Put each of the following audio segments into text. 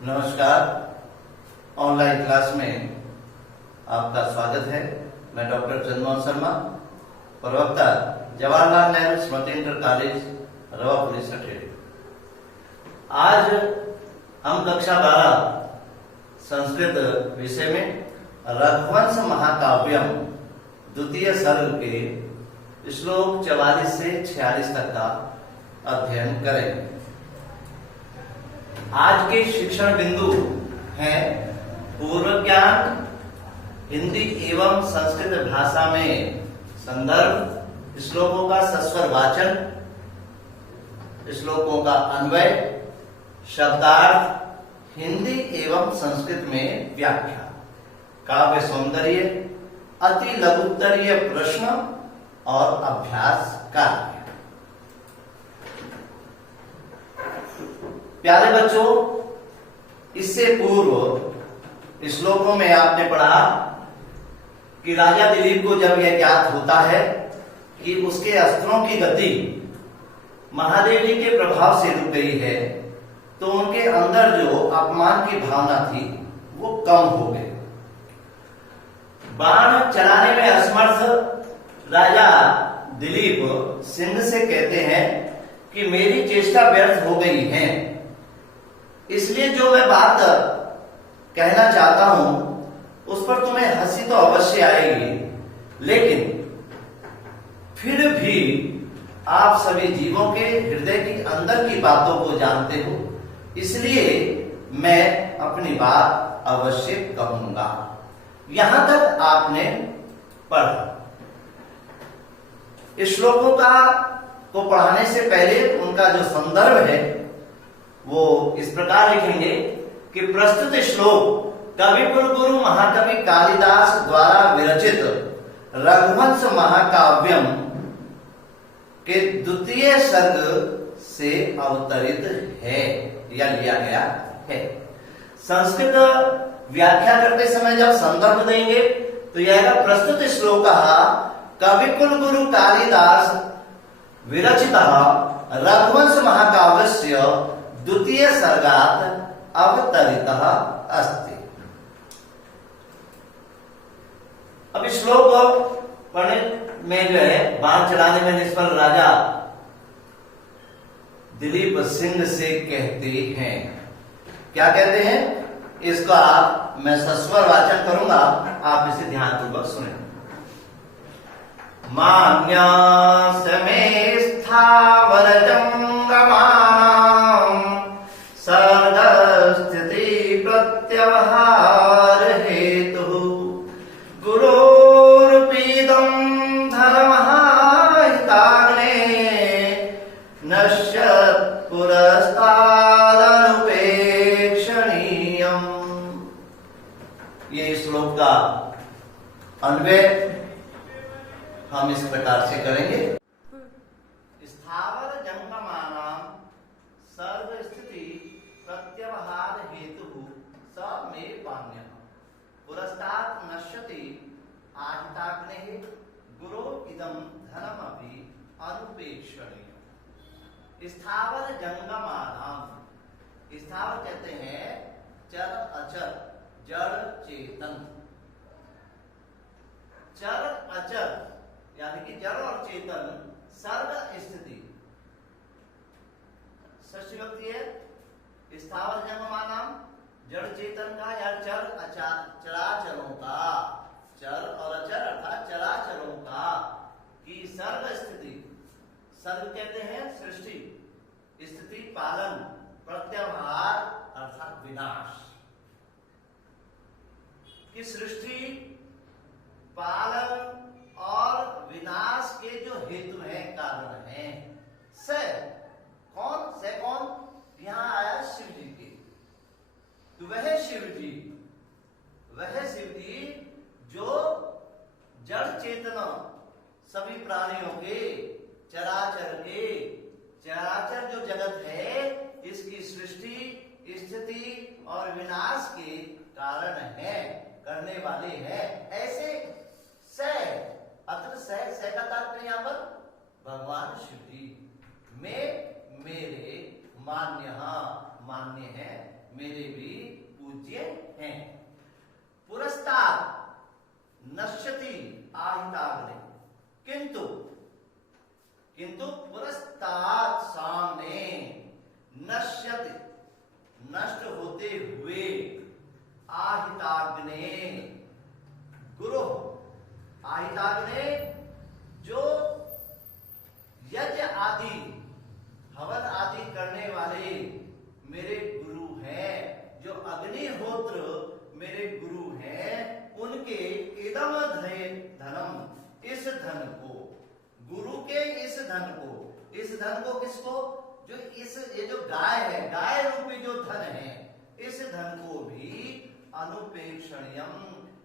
नमस्कार। Online class में आपका स्वागत है। मैं डॉक्टर चंद्रमोहन शर्मा, प्रवक्ता जवाहरलाल नेहरू स्मृति इंटर कॉलेज रवापुरी सटेड़ी। आज हम कक्षा 12 संस्कृत विषय में रघुवंश महाकाव्यम द्वितीय सर्ग के श्लोक 44 से 46 तक का अध्ययन करेंगे। आज के शिक्षण बिंदु हैं पूर्व ज्ञान, हिंदी एवं संस्कृत भाषा में संदर्भ, श्लोकों का सस्वर वाचन, श्लोकों का अन्वय, शब्दार्थ, हिंदी एवं संस्कृत में व्याख्या, काव्य सौंदर्य, अति लघुत्तरीय प्रश्न और अभ्यास कार्य। प्यारे बच्चों, इससे पूर्व श्लोकों में आपने पढ़ा कि राजा दिलीप को जब यह ज्ञात होता है कि उसके अस्त्रों की गति महादेव जी के प्रभाव से रुक गई है, तो उनके अंदर जो अपमान की भावना थी वो कम हो गई। बाण चलाने में असमर्थ राजा दिलीप सिंह से कहते हैं कि मेरी चेष्टा व्यर्थ हो गई है, इसलिए जो मैं बात कहना चाहता हूं उस पर तुम्हें हंसी तो अवश्य आएगी, लेकिन फिर भी आप सभी जीवों के हृदय की अंदर की बातों को जानते हो, इसलिए मैं अपनी बात अवश्य कहूंगा। यहां तक आपने पढ़ा। इस श्लोकों को पढ़ाने से पहले उनका जो संदर्भ है वो इस प्रकार लिखेंगे कि प्रस्तुत श्लोक कवि कुलगुरु महाकवि कालिदास द्वारा विरचित रघुवंश महाकाव्यम के द्वितीय सर्ग से अवतरित है या लिया गया है। संस्कृत व्याख्या करते समय जब संदर्भ देंगे तो यह प्रस्तुत श्लोक कवि कुलगुरु कालिदास विरचित रघुवंश महाकाव्यस्य द्वितीय सर्गात् अवतरितः अस्ति। अब इस श्लोक पढ़ने में जो है बाण चलाने में निष्फल राजा दिलीप सिंह से कहते हैं, क्या कहते हैं इसका मैं सस्वर वाचन करूंगा, आप इसे ध्यानपूर्वक सुनें। मान्यास्य मे स्थावर जंगमानां सर्गस्थिति प्रत्यवहार हेतु गुरोर्पीदं धर्महिताग्ने नश्यत् पुरस्तादनुपेक्षणीयम्। ये श्लोक का अन्वय हम इस प्रकार से करेंगे। स्थावर जंगमानां सर्व स्थिति प्रत्यवहार हेतु स मे पान्यः पुरस्तात् नश्यति आहिताग्नेः गुरो इदं धनमपि अनुपेक्षणीयम्। स्थावर जंगमानां, स्थावर कहते हैं चर अचर, जड़ चेतन। चर अचर यानी कि जड़ और चेतन सर्व स्थिति षष्ठी विभक्ति है। स्थावर जंगमानां जड़ चेतन का या चराचरों का, चर और अचर अर्थात चराचरों का की सर्व स्थिति, सर्व कहते हैं सृष्टि, स्थिति पालन, प्रत्यवहार अर्थात विनाश, की सृष्टि पालन और विनाश के जो हेतु हैं, कारण हैं। से कौन यहां आया शिव जी के, तो वह शिव जी जो जड़ चेतना सभी प्राणियों के, चराचर जो जगत है इसकी सृष्टि, स्थिति और विनाश के कारण है, करने वाले हैं। ऐसे से का तात्पर्य यहां पर भगवान शिव जी में मेरे मान्य है, मेरे भी पूज्य हैं। पुरस्तात् नश्यति आहिताग्ने, किंतु पुरस्तात् सामने नश्यति नष्ट होते हुए आहिताग्ने गुरु, आहिताग्ने जो यज्ञ आदि हवन आदि करने वाले मेरे गुरु हैं, जो अग्निहोत्र मेरे गुरु हैं, उनके इदम धनम, इस धन को, गुरु के इस धन को किसको, जो ये जो गाय है, गाय रूपी जो धन है, इस धन को भी अनुपेक्षणीयम,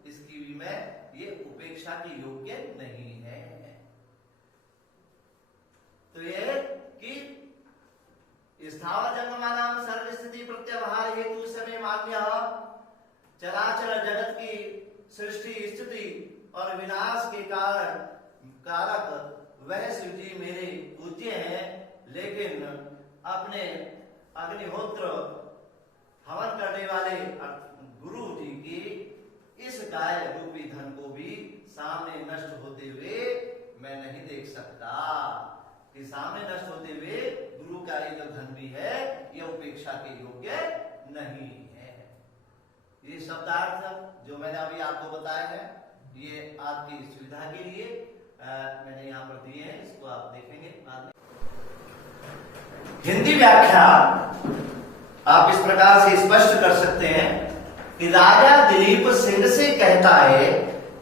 इसकी भी मैं ये उपेक्षा के योग्य नहीं है। तो ये कि स्थावर जंगमानाम सर्व स्थिति प्रत्यवहार हेतु समय मान्य, चराचर जगत की सृष्टि स्थिति और विनाश के कारक वह शिव जी मेरे पूज्य हैं, लेकिन अपने अग्निहोत्र हवन करने वाले गुरु जी की इस गाय रूपी धन को भी सामने नष्ट होते हुए मैं नहीं देख सकता, कि सामने नष्ट होते हुए गुरु का ये जो धन भी है ये उपेक्षा के योग्य नहीं है। ये शब्दार्थ जो मैंने अभी आपको बताया है, ये आपकी सुविधा के लिए मैंने यहाँ पर दिए हैं, इसको आप देखेंगे बाद में। हिंदी व्याख्या आप इस प्रकार से स्पष्ट कर सकते हैं कि राजा दिलीप सिंह से कहता है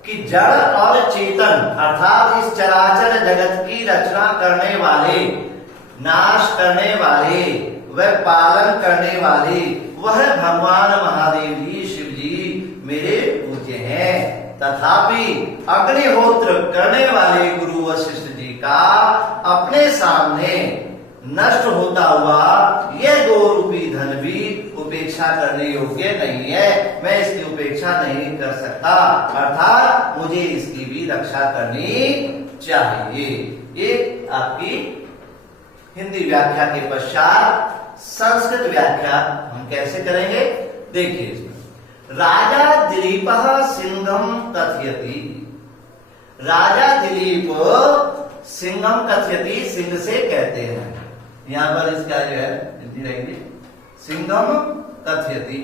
कि जड़ और चेतन अर्थात इस चराचर जगत की रचना करने वाले, नाश करने वाले, वह पालन करने वाले, वह भगवान महादेव जी, शिव जी मेरे पूज्य हैं। तथापि अग्निहोत्र करने वाले गुरु वशिष्ठ जी का अपने सामने नष्ट होता हुआ यह गो रूपी धन भी उपेक्षा करने योग्य नहीं है, मैं इसकी उपेक्षा नहीं कर सकता, अर्थात मुझे इसकी भी रक्षा करनी चाहिए। ये आपकी हिंदी व्याख्या के पश्चात संस्कृत व्याख्या हम कैसे करेंगे, देखिए इसमें। राजा दिलीप सिंहम कथयति, राजा दिलीप सिंहम कथयति, सिंह से कहते हैं, यहाँ पर इसका जो है हिंदी रहेगी सिंहम कथयति,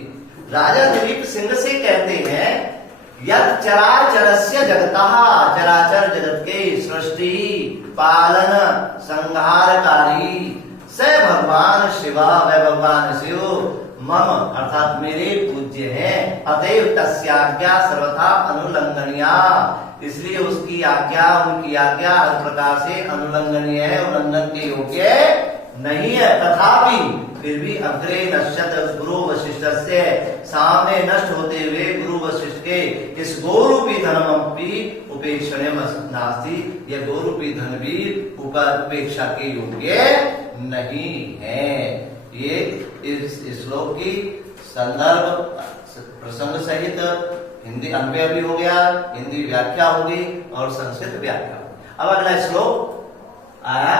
राजा दिलीप सिंह से कहते हैं यत् चराचरस्य जगतः, चराचर जगत के सृष्टि पालन संहारकारी स भगवान शिवा, वह भगवान शिव मम अर्थात मेरे पूज्य हैं, अतएव तस्याज्ञा सर्वथा अनुलंघनीया, इसलिए उसकी आज्ञा, उनकी आज्ञा हर प्रकार से अनुलंघनीय है, उल्लंघन के योग्य नहीं है। तथापि फिर भी अग्रे नश्यत गुरु वशिष्ठ से, सामने नष्ट होते हुए गुरु वशिष्ठ के इस गोरूपी धनमपि उपेक्षणीय नास्ति, यह गोरूपी धन भी उपेक्षा के योग्य नहीं है। ये इस श्लोक की संदर्भ प्रसंग सहित हिंदी अन्वय भी हो गया, हिंदी व्याख्या होगी और संस्कृत व्याख्या। अब अगला श्लोक आया,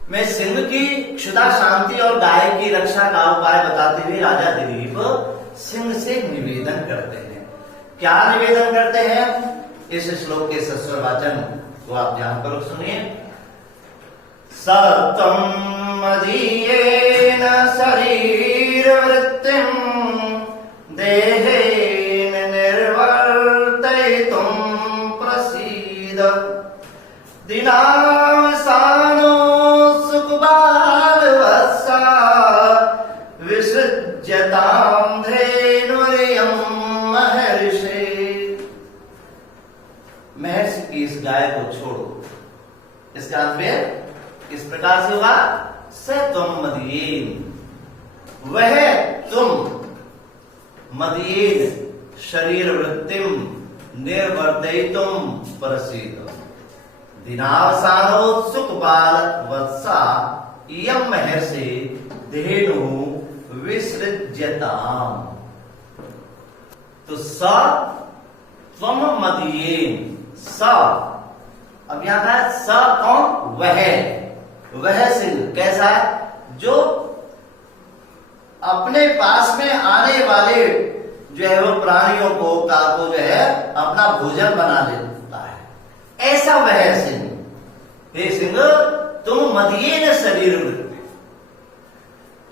मैं सिंह की क्षुधा शांति और गाय की रक्षा का उपाय बताते हुए राजा दिलीप सिंह से निवेदन करते हैं। क्या निवेदन करते हैं, इस श्लोक के सस्वर वाचन को आप ध्यान कर सुनिए। सतम मदीयेन शरीर वृत्तिम देहेन निर्वर्तयितुम प्रसीद, दिनावसानो सुखबालवत्सा विसृज्यतां धेनुरियं महर्षे। महर्षि की इस गाय को छोड़ो, इसका अर्थ इस प्रकार से होगा, स त्वं मदीयेन, वह तुम, मदीयेन शरीर वृत्तिम निर्वर्तयितुम प्रसीद, दिनावसानो सुखपाल वत्सा इयं महर्षि धेनु विसृज्यताम। तो स त्वं मदीयेन, स, अब यहां है स कौन, वह सिंह कैसा है, जो अपने पास में आने वाले जो है वो प्राणियों को जो है अपना भोजन बना लेता है। ऐसा वह सिंह, हे सिंह तुम मदीन शरीर वृत्ति,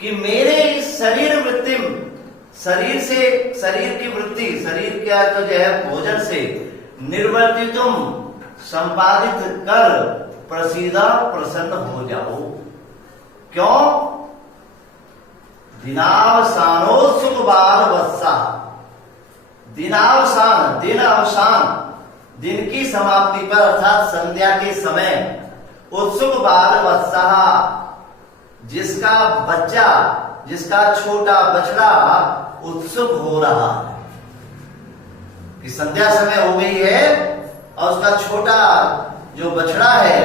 कि मेरे इस शरीर वृत्ति, शरीर से, शरीर की वृत्ति, शरीर क्या तो जो है भोजन से निर्वर्तित तुम संपादित कर प्रसीदा प्रसन्न हो जाओ। क्यों? दिनावसानो सुख बाल वत्सा, दिनावसान, दिन अवसान, दिन की समाप्ति पर अर्थात संध्या के समय उत्सुक बाल वत्सा, जिसका बच्चा, जिसका छोटा बछड़ा उत्सुक हो रहा है कि संध्या समय हो गई है और उसका छोटा जो बछड़ा है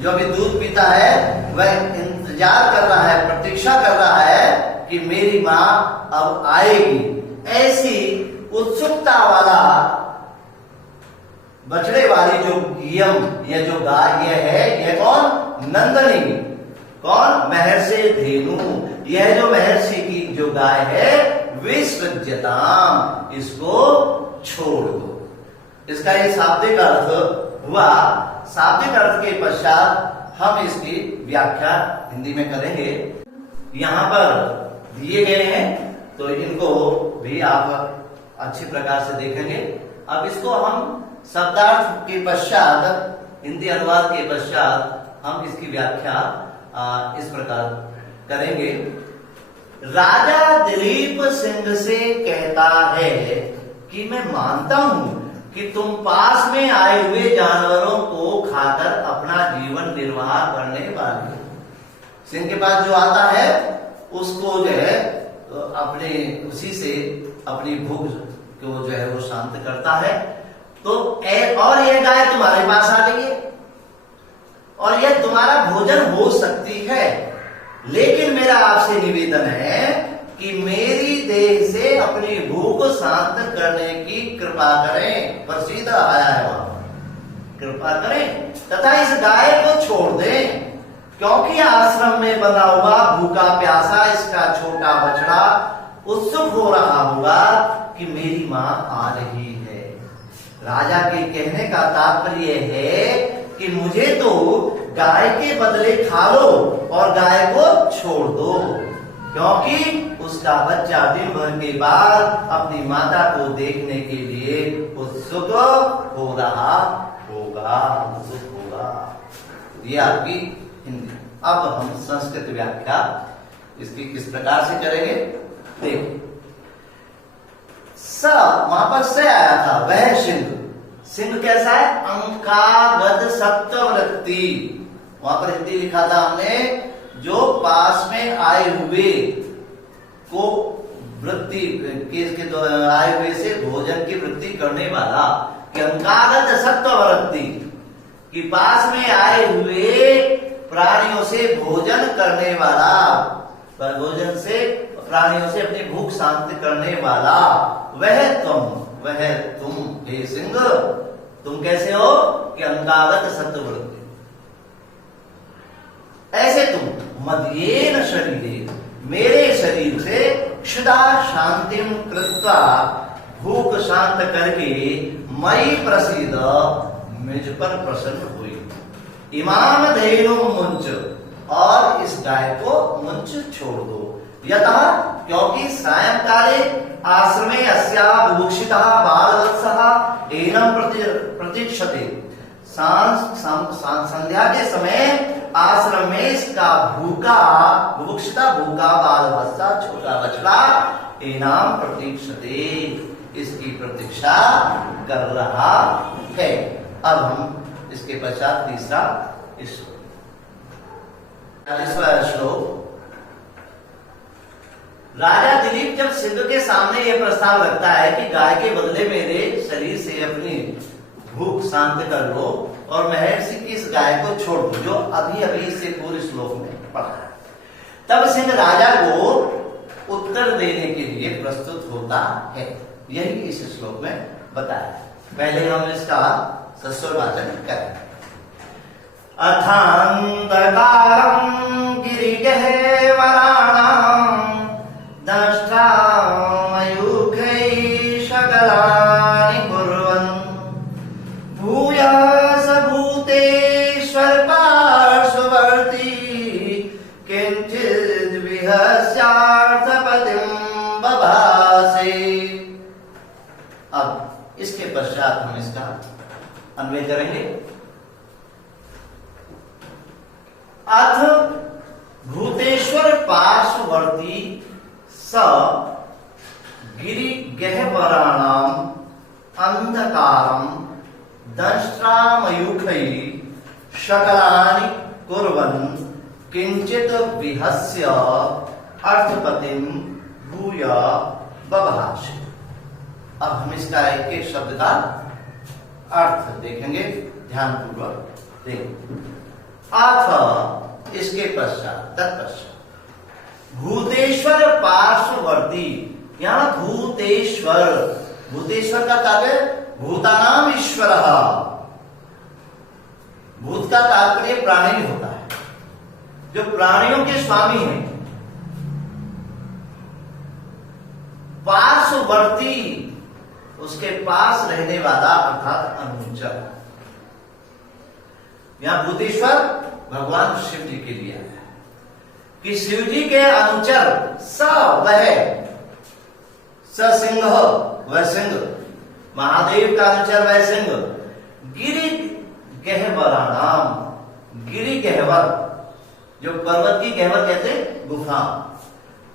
जो अभी दूध पीता है वह इंतजार कर रहा है, प्रतीक्षा कर रहा है कि मेरी मां अब आएगी। ऐसी उत्सुकता वाला बछड़े वाली जो यम, यह जो गाय यह है, यह कौन? नंदनी। कौन? महर्षि धेनु। यह जो महर्षि की जो गाय है विसृज्यताम, इसको छोड़ दो। इसका ये शाब्दिक अर्थ हुआ। शाब्दिक अर्थ के पश्चात हम इसकी व्याख्या हिंदी में करेंगे। यहां पर दिए गए हैं तो इनको भी आप अच्छी प्रकार से देखेंगे। अब इसको हम शब्दार्थ के पश्चात, हिंदी अनुवाद के पश्चात हम इसकी व्याख्या इस प्रकार करेंगे। राजा दिलीप सिंह से कहता है कि मैं मानता हूं कि तुम पास में आए हुए जानवरों को खाकर अपना जीवन निर्वाह करने वाले हो। सिंह के पास जो आता है उसको जो है अपने उसी से अपनी भूख को जो है वो शांत करता है। तो और यह गाय तुम्हारे पास आ गई है और यह तुम्हारा भोजन हो सकती है, लेकिन मेरा आपसे निवेदन है कि मेरी देह से अपनी भूख शांत करने की कृपा करें। पर सीधा आया है वहां, कृपा करें तथा इस गाय को छोड़ दें, क्योंकि आश्रम में बना हुआ भूखा प्यासा इसका छोटा बछड़ा उत्सुक हो रहा होगा कि मेरी मां आ रही है। राजा के कहने का तात्पर्य है कि मुझे तो गाय के बदले खा लो और गाय को छोड़ दो, क्योंकि उसका बच्चा दिन भर के बाद अपनी माता को देखने के लिए उत्सुक हो रहा होगा, उत्सुक होगा। ये आपकी हिंदी। अब हम संस्कृत व्याख्या इसकी किस प्रकार से करेंगे देखो। स, वहां पर से आया था, वह सिंह। सिंह कैसा है? अंकागत सप्तवृत्ति। वहां पर हिंदी लिखा था हमने, जो पास में आए हुए को वृत्ति के आए हुए से भोजन की वृत्ति करने वाला, कि अंकागत सप्तवृत्ति, कि पास में आए हुए प्राणियों से भोजन करने वाला, भोजन से प्राणियों से अपनी भूख शांत करने वाला, वह तुम हे सिंह, तुम कैसे हो? कि अंकागत सप्तवृत्ति। ऐसे तुम मदीयेन शरीरे, मेरे शरीर से क्षुधा शांतिम कृत्वा, भूख शांत करके मई प्रसीद, मुझ पर प्रसन्न हुई। इमाम धेनु मुंच, और इस गाय को मुंच छोड़ दो। यतः, क्योंकि सायंकाले आश्रमे अस्या बुभुक्षितः बालवत्सः एनम प्रतीक्षते। संध्या के समय आश्रम में इसका भूखा, बुभुक्षिता भूखा बालवत्सा छोटा बछड़ा एनाम प्रतीक्षते, इसकी प्रतीक्षा कर रहा है। अब हम इसके पश्चात तीसरा श्लोक। राजा दिलीप जब सिंह के सामने यह प्रस्ताव रखता है कि गाय के बदले मेरे शरीर से अपनी भूख शांत कर लो और महर्षि की इस गाय को छोड़ दो, जो अभी अभी इससे पूरे श्लोक में पढ़ा है, तब सिंह राजा को उत्तर देने के लिए प्रस्तुत होता है। यही इस श्लोक में बताया। पहले हम इसका सस्वर वाचन करें। अथांतकारं गिरिगह्वराणां दंष्ट्रामयूखैः सकलानि कुर्वन् भूयास भूतेश्वर पार्श्ववर्ती किंचिद विहस्यार्थपतिं बभासे। अब इसके पश्चात हम इसका अन्वय करेंगे। अथ भूतेश्वर पार्श्ववर्ती स गिरि गह्वराणाम अंधकारम दंष्ट्रामयूखैः सकलानि कुर्वन् किंचित विहस्य अर्थपतिं भूया बभाषे। अब हम इसका एक एक शब्द का अर्थ देखेंगे, ध्यानपूर्वक देखेंगे। अथ इसके पश्चात, तत्पश्चात भूतेश्वर पार्श्ववर्ती। यहां भूतेश्वर, भूतेश्वर का तात्पर्य भूतानाम ईश्वर। भूत का तात्पर्य प्राणी होता है, जो प्राणियों के स्वामी हैं। पार्श्ववर्ती, उसके पास रहने वाला अर्थात अनुचर। यहां भूतेश्वर भगवान शिव जी के लिए है कि शिव जी के अनुचर स वह, स सिंह, वह सिंह, महादेव का अनुचर वह सिंह, गिरि गह्वराणाम, गिरि गह्वर, जो पर्वत की गह्वर कहते गुफा,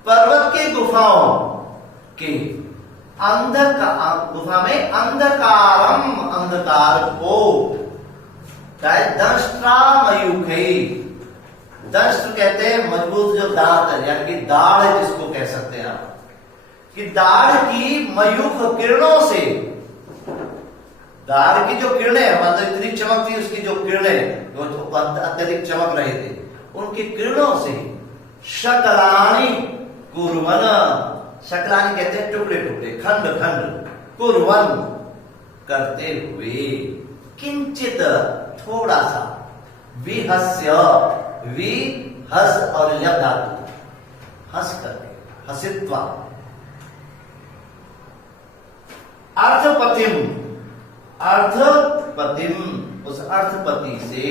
पर्वत के गुफाओं के गुफा में अंधकारम, अंधकार को, दंष्ट्रामयूखैः, दंष्ट्र कहते हैं मजबूत जो दांत है, यानी कि दाढ़ जिसको कह सकते हैं आप, कि दाढ़ की मयूख किरणों से, दाढ़ की जो किरणें मतलब इतनी चमक थी, उसकी जो किरणें जो अत्यधिक चमक रहे थे, उनकी किरणों से शकलानि कुर्वन, शकलानि कहते हैं टुकड़े टुकड़े, खंड खंड, कुर्वन करते हुए, किंचित थोड़ा सा, विहस्य, विहस और ल्यप धातु, हंस करके, हसित्वा, अर्थपतिम, अर्थपतिम, उस अर्थपति से,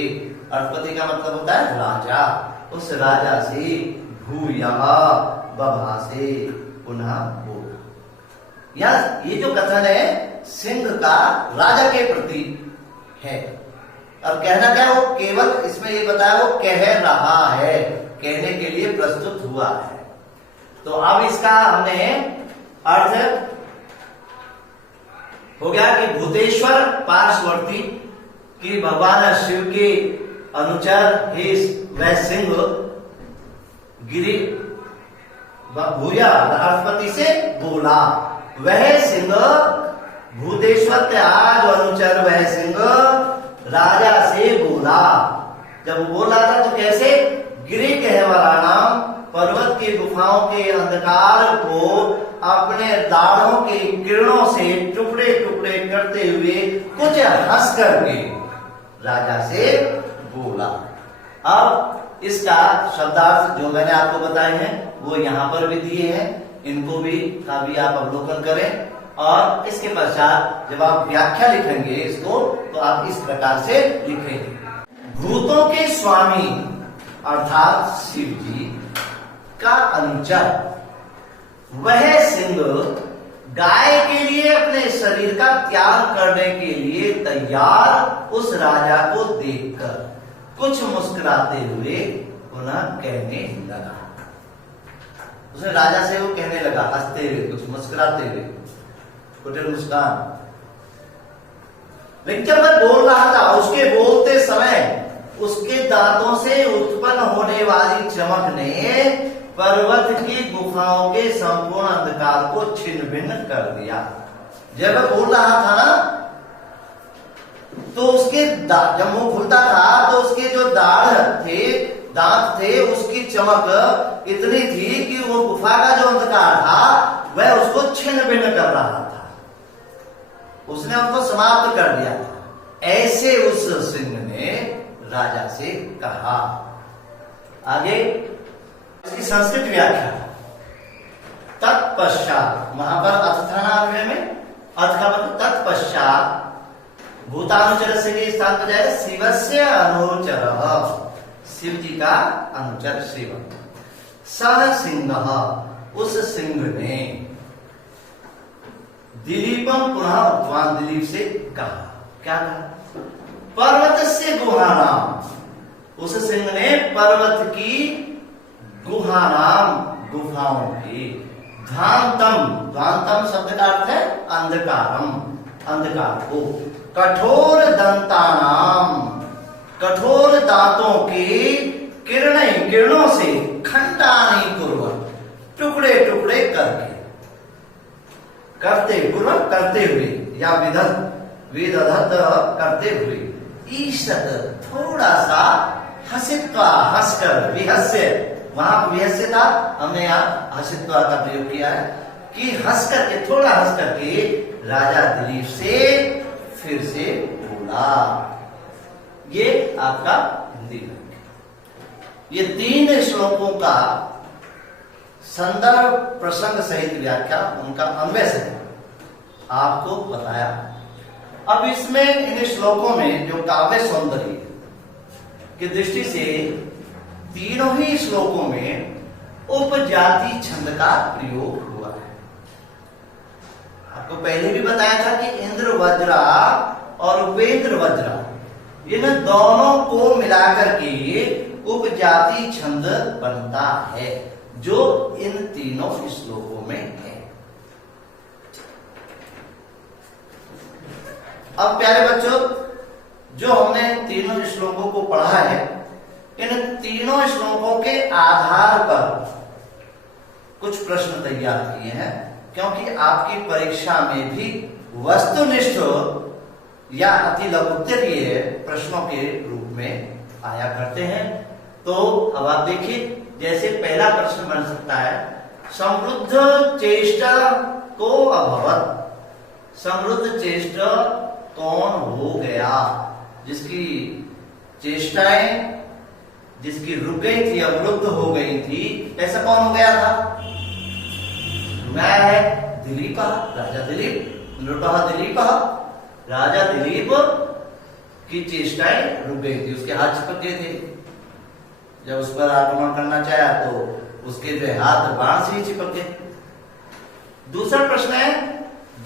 अर्थपति का मतलब होता है राजा, उस राजा से भूया बभासे, पुनः बोला। ये जो कथन है सिंह का राजा के प्रति है। अब कहना क्या, वो केवल इसमें ये बताया वो कह रहा है, कहने के लिए प्रस्तुत हुआ है। तो अब इसका हमने अर्थ हो गया कि भूतेश्वर पार्श्ववर्ती, कि भगवान शिव के अनुचर हे वह सिंह गिरि भूया, अर्थपति से बोला, वह सिंह भूतेश्वर के आज अनुचर वह सिंह राजा से बोला। जब वो बोला था तो कैसे, गिरि गह्वराणाम, पर्वत की गुफाओं के अंधकार को अपने दाढ़ों की किरणों से टुकड़े टुकड़े करते हुए कुछ हंस करके राजा से बोला। अब इसका शब्दार्थ जो मैंने आपको बताए हैं वो यहां पर भी दिए हैं, इनको भी का भी आप अवलोकन करें। और इसके पश्चात जब आप व्याख्या लिखेंगे इसको, तो आप इस प्रकार से लिखेंगे। भूतों के स्वामी अर्थात शिव जी का अनुचर वह सिंह गाय के लिए अपने शरीर का त्याग करने के लिए तैयार उस राजा को देखकर कुछ मुस्कुराते हुए पुनः कहने लगा। उसने राजा से वो कहने लगा, हंसते हुए, कुछ मुस्कुराते हुए, कुटिल मुस्कान। लेकिन जब मैं बोल रहा था, उसके बोलते समय उसके दांतों से उत्पन्न होने वाली चमक ने पर्वत की गुफाओं के संपूर्ण अंधकार को छिन्न भिन्न कर दिया। जब मैं बोल रहा था ना, तो उसके जब मुंह खुलता था तो उसके जो दांत थे उसकी चमक इतनी थी कि वो गुफा का जो अंधकार था वह उसको छिन्न भिन्न कर रहा था, उसने उसको समाप्त कर दिया था। ऐसे उस सिंह ने राजा से कहा। आगे इसकी संस्कृत व्याख्या, तत्पश्चात, वहां पर अथ था ना अन्वय में, अथ का मतलब तत्पश्चात, भूतानुचर से के स्थान पर जाएगा शिवस्य अनुचर, शिव जी का अनुचर शिव। सह सिंह, उस सिंह ने दिलीपम पुनः उक्तवान, दिलीप से कहा, क्या कहा? पर्वत से गुहानाम, उस सिंह ने पर्वत की गुहानाम, गुफाओं की, ध्वांतम, ध्वांतम शब्द का अर्थ है अंधकारम, अंधकार को, कठोर दंतानाम, कठोर दांतों की, किरणों से, खंडानी कुर्वन्, टुकड़े टुकड़े करके, करते हुए, या विदधत करते हुए, ईशत थोड़ा सा, हसित्वा हंसकर, विहस्य, वहां विहस्य था, हमने यहाँ हसित्वा का प्रयोग किया है कि हंस करके, थोड़ा हंस करके राजा दिलीप से फिर से बोला। ये आपका हिंदी में, ये 3 श्लोकों का संदर्भ प्रसंग सहित व्याख्या, उनका अन्वय से आपको बताया। अब इसमें इन श्लोकों में जो काव्य सौंदर्य की दृष्टि से तीनों ही श्लोकों में उपजाति छंद का प्रयोग हुआ है। आपको पहले भी बताया था कि इंद्र वज्रा और उपेंद्र वज्रा, इन दोनों को मिलाकर के उपजाति छंद बनता है, जो इन तीनों श्लोकों में है। अब प्यारे बच्चों, जो हमने तीनों श्लोकों को पढ़ा है, इन तीनों श्लोकों के आधार पर कुछ प्रश्न तैयार किए हैं, क्योंकि आपकी परीक्षा में भी वस्तुनिष्ठ या अति लघुत्तरीय प्रश्नों के रूप में आया करते हैं। तो अब आप देखिए, जैसे पहला प्रश्न बन सकता है, समृद्ध चेष्टा को अभवत, समृद्ध चेष्टा कौन हो गया? जिसकी चेष्टाएं, जिसकी रुक गई थी, अवरुद्ध हो गई थी, ऐसा कौन हो गया था? मैं है दिलीप, राजा दिलीप, नृपः दिलीप, राजा दिलीप की चेष्टाएं रुक गई थी, उसके हाथ चिपक गए थे। जब उस पर आक्रमण करना चाहा तो उसके जो हाथ बाण से ही चिपक गए। दूसरा प्रश्न है,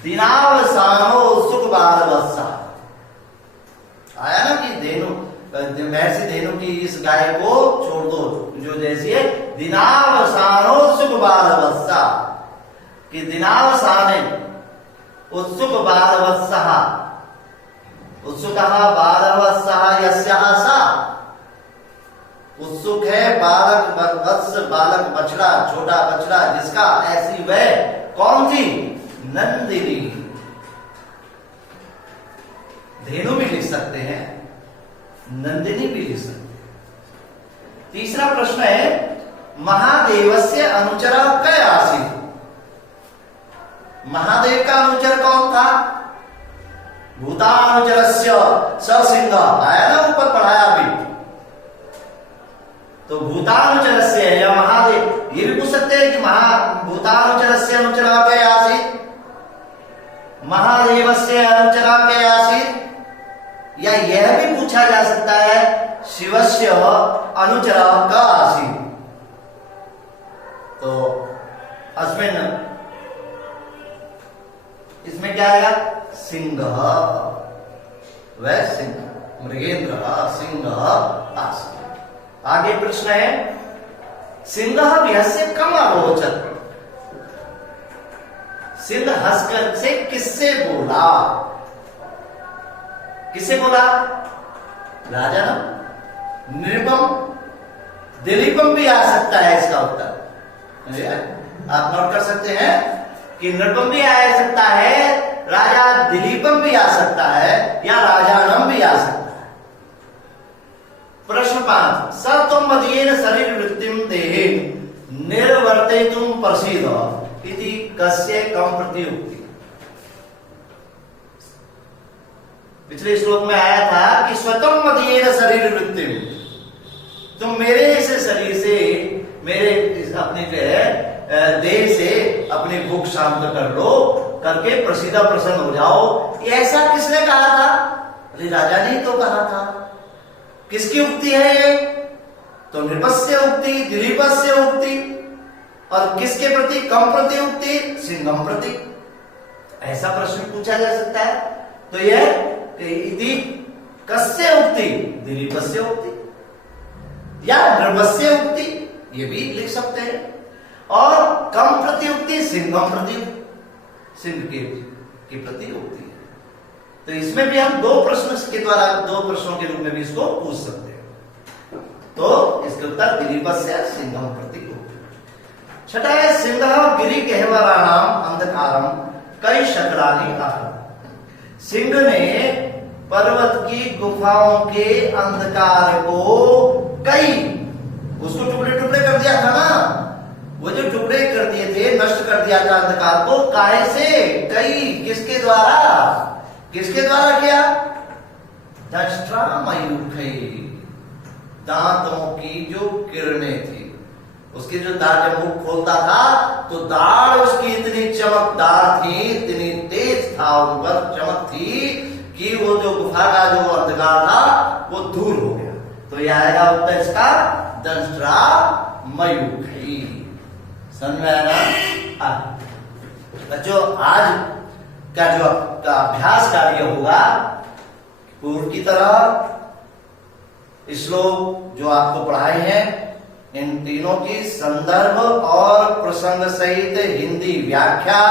दिनावसानो सुख बालवत्सा, आया ना कि धेनु, महर्षि धेनु की इस गाय को छोड़ दो, जो जैसी है, दिनावसानो सुख बालवत्सा, कि दिनावसाने उत्सुक बालवत्सः, उत्सुकः बालवत्सः यस्याः सा, उत्सुक है बालक वत्स, बालक बछड़ा, छोटा बछड़ा जिसका, ऐसी वह कौन सी? नंदिनी। धेनु भी लिख सकते हैं, नंदिनी भी लिख सकते हैं। तीसरा प्रश्न है, महादेवस्य अनुचर कै आसीत्, महादेव का अनुचर कौन था? भूतानुचरस्य ससिंह, आया ना ऊपर पढ़ाया अभी, तो भूतानुचरस्य या महादेव, ये भी पूछ सकते हैं कि भूतानुचरस्य अनुचर कै आसीत्, महादेवस्य अनुचर कै आसीत्, या यह भी पूछा जा सकता है शिवस्य अनुचर क आसीत्। तो अस्मिन्, इसमें क्या आएगा? सिंह, वह सिंह, मृगेंद्र सिंह आसीत्। आगे प्रश्न है, सिंह विहस्य कम अरोचत, सिंह हंसकर से किससे बोला? किससे बोला? राजा ना, नृपम, दिलीपम भी आ सकता है इसका उत्तर। आप नोट कर सकते हैं कि नृपम भी आ सकता है, राजा दिलीपम भी आ सकता है, या राजानम भी आ सकता है। प्रश्न 5, स त्वं मदीयेन शरीर वृत्तिं देहे निर्वर्तयितुं प्रसीद इति कस्य कम प्रतियुक्ति। पिछले श्लोक में आया था कि स्वतम मदीयेन शरीर वृत्तिं, तुम मेरे इस शरीर से, मेरे अपने जो है देह से अपनी भूख शांत कर लो, करके प्रसीदा प्रसन्न हो जाओ। ऐसा किसने कहा था? अरे राजा ने तो कहा था। किसकी उक्ति है ये? तो नृपस्य उक्ति, दिलीपस्य उक्ति। और किसके प्रति? कम प्रति उक्ति, सिंहम प्रति। ऐसा प्रश्न पूछा जा सकता है। तो यह इति कस्य उक्ति? दिलीपस्य उक्ति या नृपस्य उक्ति, ये भी लिख सकते हैं। और कम प्रति उक्ति सिंहम प्रति, सिंह के प्रति उक्ति है। तो इसमें भी हम दो प्रश्न के द्वारा, दो प्रश्नों के रूप में भी इसको पूछ सकते हैं। तो इसके उत्तर दिलीपस्य सिंहम प्रति उक्ति। छठा है सिंह गिरि गह्वराणाम अंधकारम कई शकरानी आह। सिंह ने पर्वत की गुफाओं के अंधकार को कई, उसको टुकड़े टुकड़े कर दिया था ना, वो जो टुकड़े कर दिए थे, नष्ट कर दिया था अंधकार को। काहे से? कई, किसके द्वारा? किसके द्वारा किया? दंष्ट्रा मयूखै, दांतों की जो किरणें थी, उसकी जो दांत जब मुंह खोलता था तो दाढ़ उसकी इतनी चमकदार थी, इतनी तेज था, उन पर चमक थी कि वो जो गुफा का जो अंधकार था वो दूर हो गया। तो यह आएगा उत्तर इसका दंष्ट्रा मयूखै। समझ में आएगा? बच्चों आज का जो आपका अभ्यास कार्य होगा, पूर्व की तरह श्लोक जो आपको पढ़ाए हैं, इन तीनों की संदर्भ और प्रसंग सहित हिंदी व्याख्या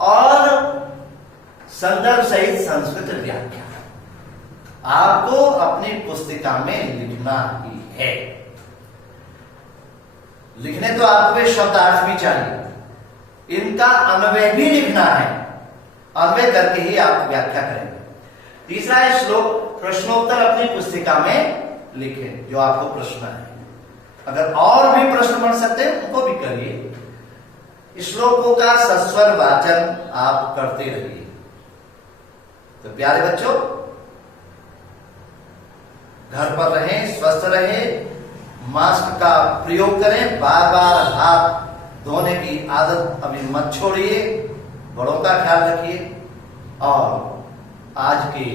और संदर्भ सहित संस्कृत व्याख्या आपको अपनी पुस्तिका में लिखना ही है। लिखने तो आपको शब्दार्थ भी चाहिए, इनका अन्वय भी लिखना है, अन्वय करके ही आप व्याख्या करेंगे। तीसरा है श्लोक प्रश्नोत्तर अपनी पुस्तिका में लिखें, जो आपको प्रश्न है। अगर और भी प्रश्न बन सकते हैं उनको भी करिए। श्लोकों का सस्वर वाचन आप करते रहिए। तो प्यारे बच्चों, घर पर रहें, स्वस्थ रहें, मास्क का प्रयोग करें, बार बार हाथ धोने की आदत अभी मत छोड़िए, बड़ों का ख्याल रखिए। और आज के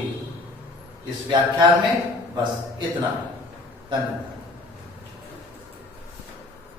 इस व्याख्यान में बस इतना। धन्यवाद।